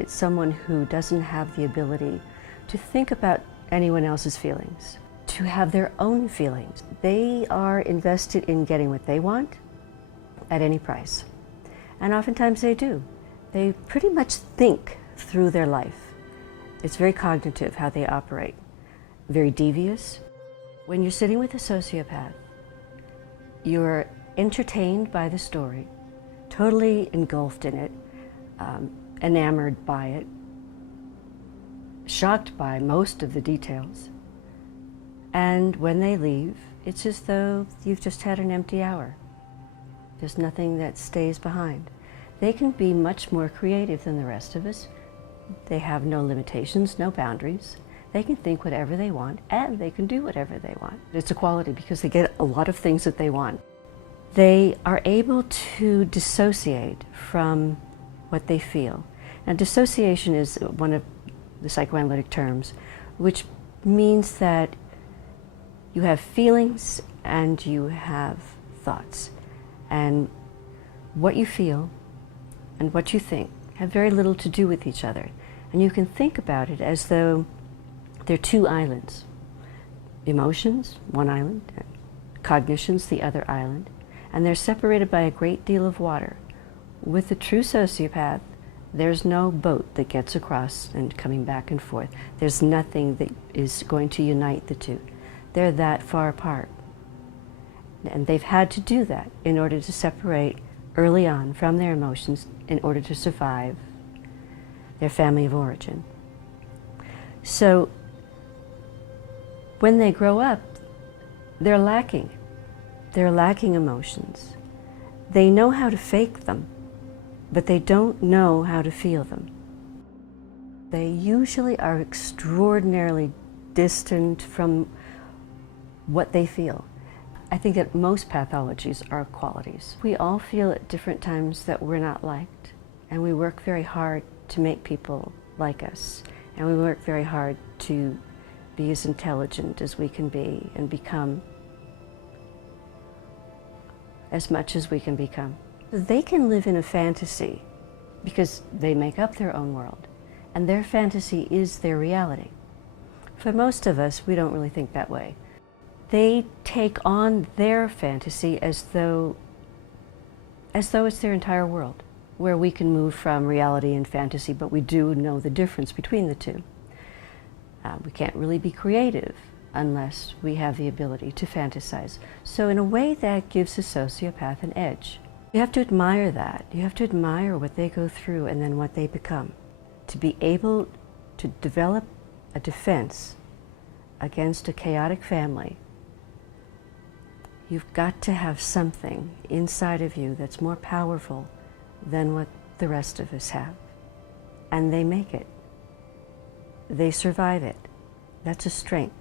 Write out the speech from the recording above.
It's someone who doesn't have the ability to think about anyone else's feelings, to have their own feelings. They are invested in getting what they want at any price. And oftentimes they do. They pretty much think through their life. It's very cognitive how they operate, very devious. When you're sitting with a sociopath, you're entertained by the story, totally engulfed in it, enamored by it, shocked by most of the details. And when they leave, it's as though you've just had an empty hour. There's nothing that stays behind. They can be much more creative than the rest of us. They have no limitations, no boundaries. They can think whatever they want, and they can do whatever they want. It's a quality because they get a lot of things that they want. They are able to dissociate from what they feel. And dissociation is one of the psychoanalytic terms, which means that you have feelings and you have thoughts. And what you feel and what you think have very little to do with each other. And you can think about it as though they're two islands. Emotions, one island, and cognitions, the other island. And they're separated by a great deal of water. With the true sociopath, there's no boat that gets across and coming back and forth. There's nothing that is going to unite the two. They're that far apart. And they've had to do that in order to separate early on from their emotions in order to survive their family of origin. So when they grow up, they're lacking. They're lacking emotions. They know how to fake them, but they don't know how to feel them. They usually are extraordinarily distant from what they feel. I think that most pathologies are qualities. We all feel at different times that we're not liked, and we work very hard to make people like us, and we work very hard to be as intelligent as we can be and become as much as we can become. They can live in a fantasy because they make up their own world, and their fantasy is their reality. For most of us, we don't really think that way. They take on their fantasy as though it's their entire world, where we can move from reality and fantasy, but we do know the difference between the two. We can't really be creative unless we have the ability to fantasize. So in a way, that gives a sociopath an edge. You have to admire that. You have to admire what they go through and then what they become. To be able to develop a defense against a chaotic family, you've got to have something inside of you that's more powerful than what the rest of us have. And they make it. They survive it. That's a strength.